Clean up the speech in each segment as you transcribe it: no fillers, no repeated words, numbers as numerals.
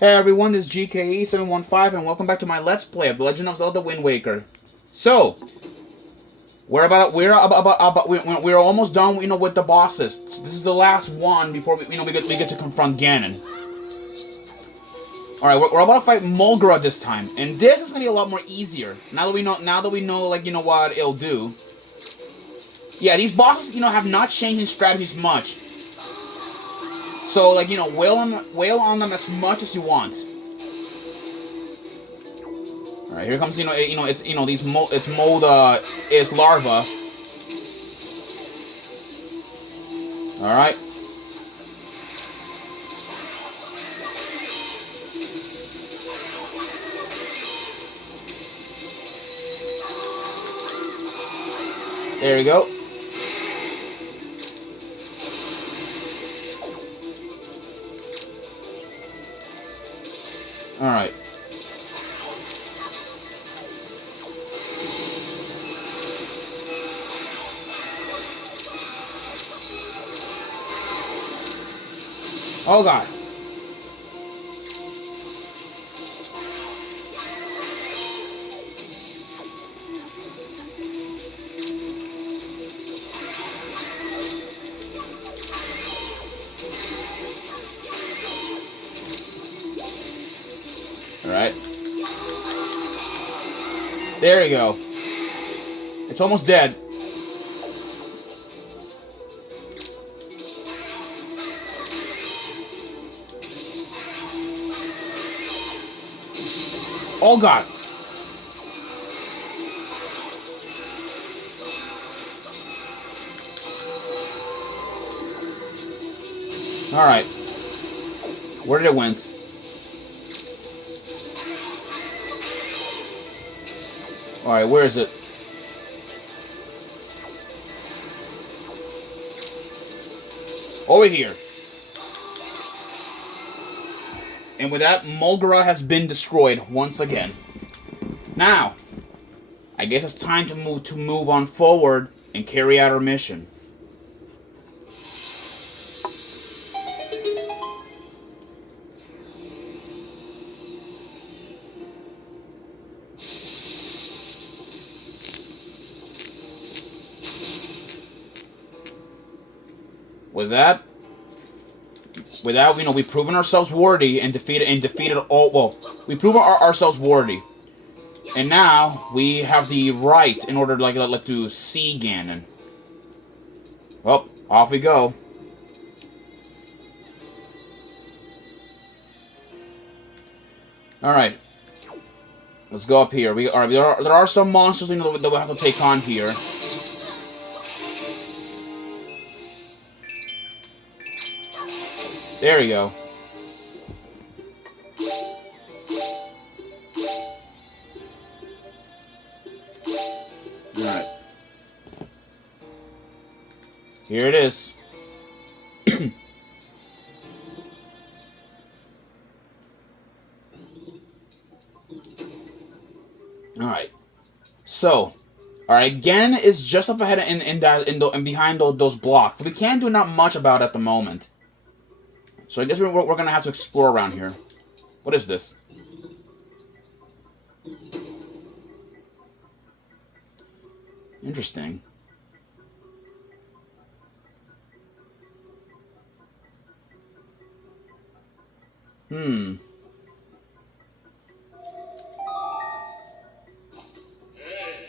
Hey everyone, this is GKE715 and welcome back to my Let's Play of The Legend of Zelda Wind Waker. So, we're almost done, with the bosses. This is the last one before we get to confront Ganon. All right, we're about to fight Mulgra this time, and this is gonna be a lot more easier now that we know what it'll do. Yeah, these bosses have not changed in strategies much. So wail on them as much as you want. All right, here comes it's mold is larva. All right. There you go. All right. Oh god. All right. There you go. It's almost dead. Oh god. All right. Where did it went? All right, where is it? Over here. And with that, Mulgra has been destroyed once again. Now, I guess it's time to move on forward and carry out our mission. With that, we've proven ourselves worthy and defeated all. Well, we proved ourselves worthy, and now we have the right in order to see Ganon. Well, off we go. All right, let's go up here. There are some monsters that we have to take on here. There you go. Alright. Here it is. Alright. So, alright, Ganon is just up ahead and behind those blocks. But we can't do not much about it at the moment. So I guess we're going to have to explore around here. What is this? Interesting.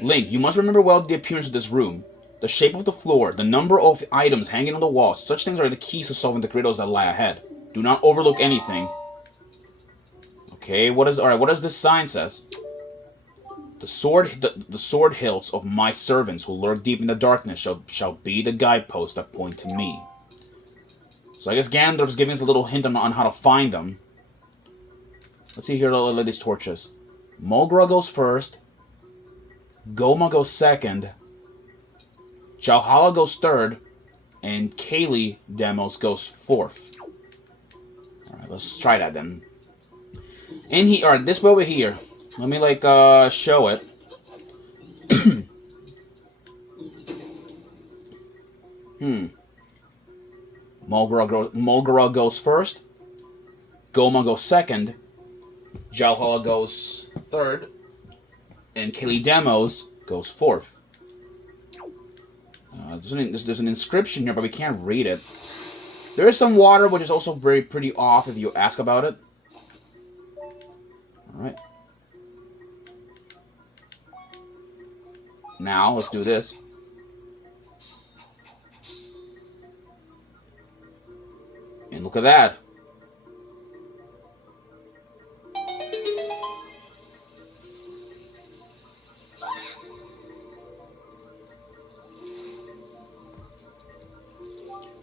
Link, you must remember well the appearance of this room. The shape of the floor, the number of items hanging on the walls, such things are the keys to solving the riddles that lie ahead. Do not overlook anything. Okay, what does this sign says? The sword hilts of my servants who lurk deep in the darkness shall be the guideposts that point to me. So I guess Ganondorf's giving us a little hint on how to find them. Let's see here, these torches. Mulgra goes first. Goma goes second. Jalhala goes third. And Kaylee Demos goes fourth. Alright, let's try that then. Alright, this way over here. Let me, show it. Mulgra goes first. Goma goes second, Jalhala goes third, and Kaylee Demos goes fourth. There's an inscription here, but we can't read it. There is some water, which is also pretty off if you ask about it. Alright. Now, let's do this. And look at that.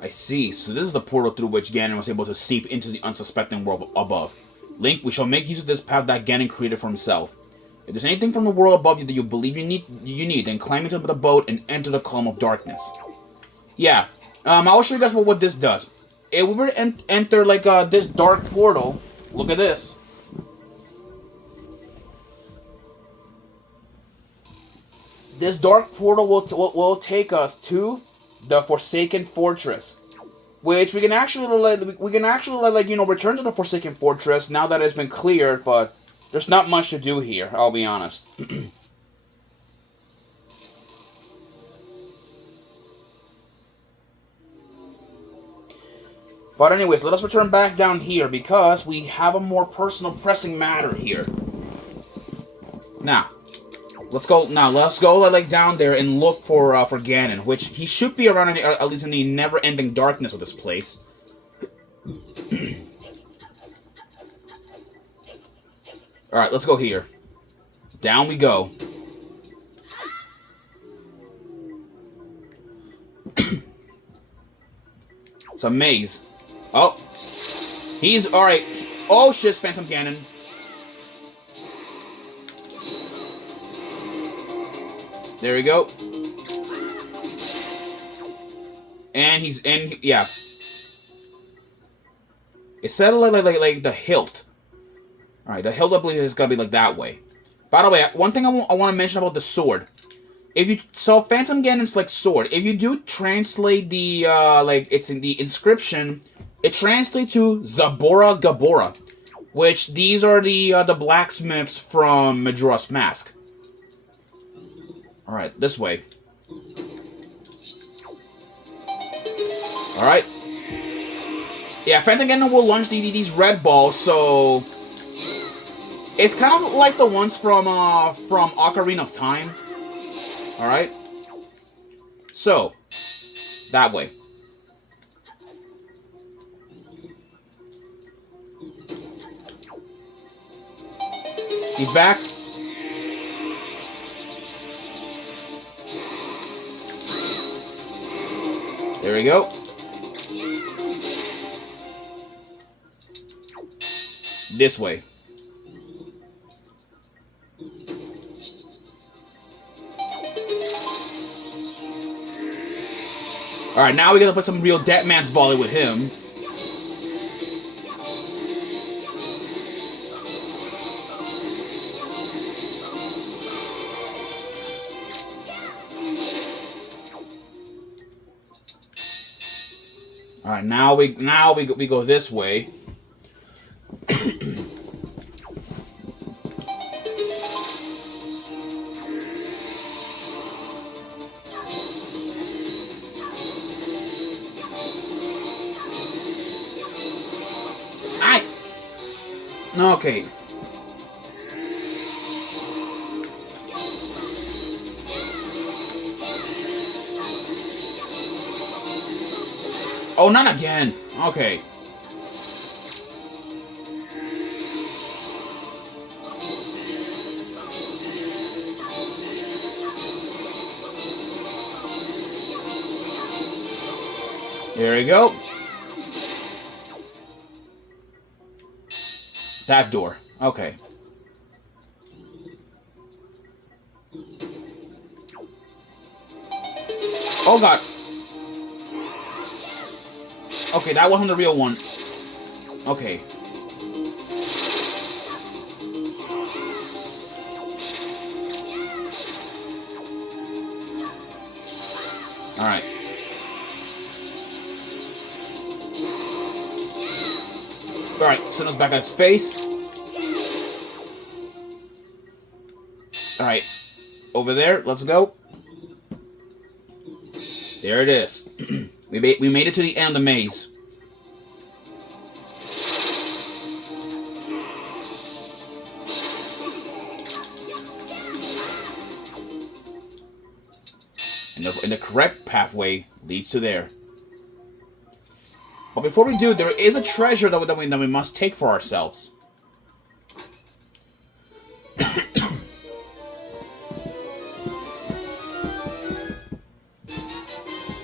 I see. So this is the portal through which Ganon was able to seep into the unsuspecting world above. Link, we shall make use of this path that Ganon created for himself. If there's anything from the world above you that you believe you need, then climb into the boat and enter the column of darkness. Yeah. I'll show you guys what this does. If we were to enter like this dark portal, look at this. This dark portal will take us to the Forsaken Fortress, which we can actually return to the Forsaken Fortress now that it's been cleared, but there's not much to do here, I'll be honest. But anyways, let us return back down here because we have a more personal pressing matter here. Now, let's go like down there and look for Ganon, which he should be around at least in the never-ending darkness of this place. Alright, let's go here. Down we go. It's a maze. Oh. He's... Alright. Oh, shit, Phantom Ganon. There we go. And he's in... Yeah. It said like the hilt. Alright, the hilt I believe is gonna be like that way. By the way, one thing I want to mention about the sword. So Phantom Ganon's like sword. If you do translate the it's in the inscription, it translates to Zabora Gabora, which these are the blacksmiths from Majora's Mask. All right, this way. All right. Yeah, Phantom Ganon will launch these red balls, so it's kind of like the ones from Ocarina of Time. Alright? So, that way. He's back. There we go. This way. Alright, now we gotta put some real Deadman's volley with him. Alright, now we go this way. Okay. Oh, not again. Okay. There we go. That door. Okay. Oh, God. Okay, that wasn't the real one. Okay. Alright. Alright, send us back on his face. Alright. Over there, let's go. There it is. we made it to the end of the maze. And the correct pathway leads to there. But before we do, there is a treasure that we must take for ourselves.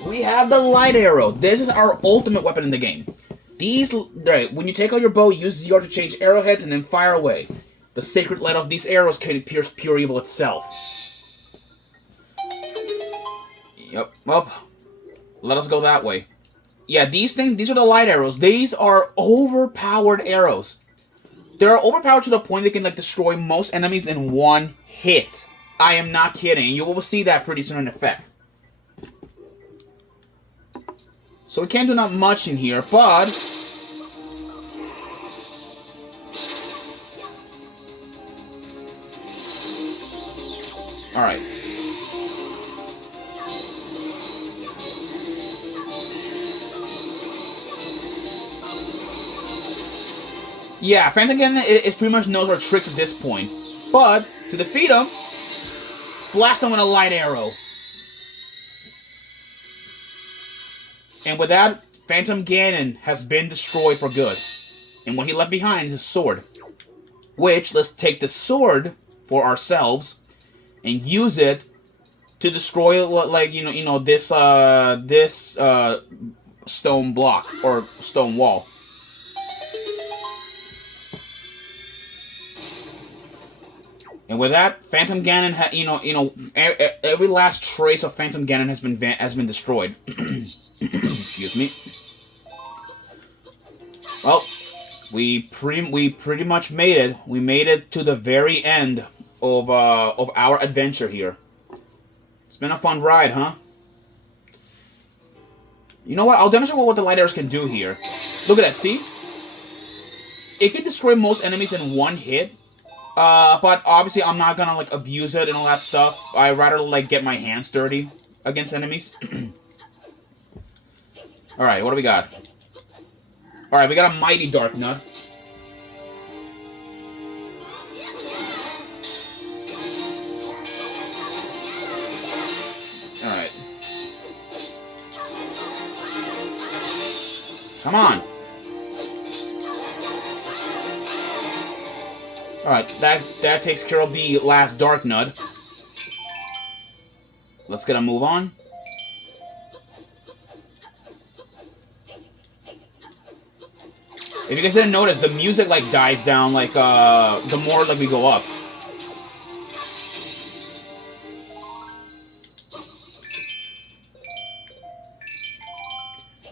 We have the light arrow. This is our ultimate weapon in the game. Right, when you take out your bow, use ZR to change arrowheads and then fire away. The sacred light of these arrows can pierce pure evil itself. Yep, well, let us go that way. Yeah, these are the light arrows. These are overpowered arrows. They're overpowered to the point they can, like, destroy most enemies in one hit. I am not kidding. You will see that pretty soon in effect. So we can't do not much in here, but... Alright. Yeah, Phantom Ganon is pretty much knows our tricks at this point. But, to defeat him, blast him with a light arrow. And with that, Phantom Ganon has been destroyed for good. And what he left behind is his sword. Which, let's take the sword for ourselves and use it to destroy, like, this stone block or stone wall. And with that, Phantom Ganon, every last trace of Phantom Ganon has been destroyed. Excuse me. Well, we pretty much made it. We made it to the very end of our adventure here. It's been a fun ride, huh? You know what? I'll demonstrate what the light arrows can do here. Look at that. See? It can destroy most enemies in one hit. But obviously I'm not gonna, like, abuse it and all that stuff. I'd rather, like, get my hands dirty against enemies. Alright, what do we got? Alright, we got a Mighty Dark Nut. Alright. Come on! Alright, that takes care of the last Dark Nut. Let's get a move on. If you guys didn't notice, the music, like, dies down, like, the more, like, we go up.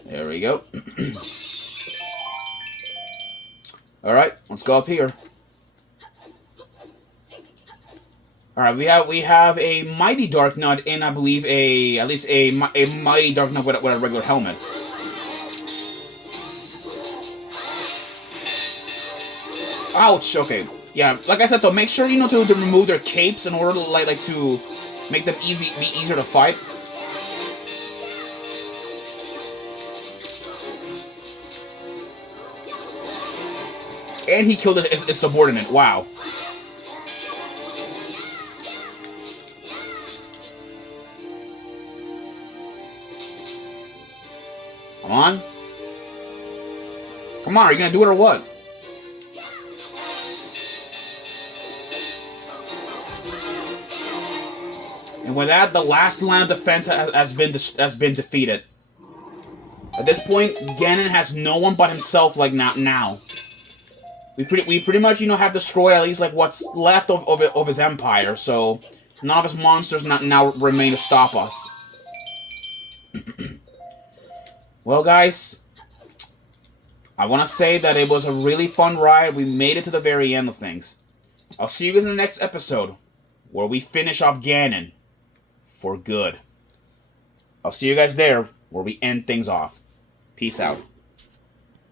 There we go. Alright, let's go up here. Alright, we have a Mighty Dark Nut and I believe at least a Mighty Dark Nut with a regular helmet. Ouch, okay. Yeah, like I said though, make sure, to remove their capes in order to, like to make them be easier to fight. And he killed his subordinate, wow. Come on. Come on, are you gonna do it or what? And with that, the last line of defense has been defeated. At this point, Ganon has no one but himself. Like now, we pretty much have destroyed at least like what's left of his empire. So none of his monsters now remain to stop us. Well, guys, I want to say that it was a really fun ride. We made it to the very end of things. I'll see you guys in the next episode, where we finish off Ganon for good. I'll see you guys there, where we end things off. Peace out.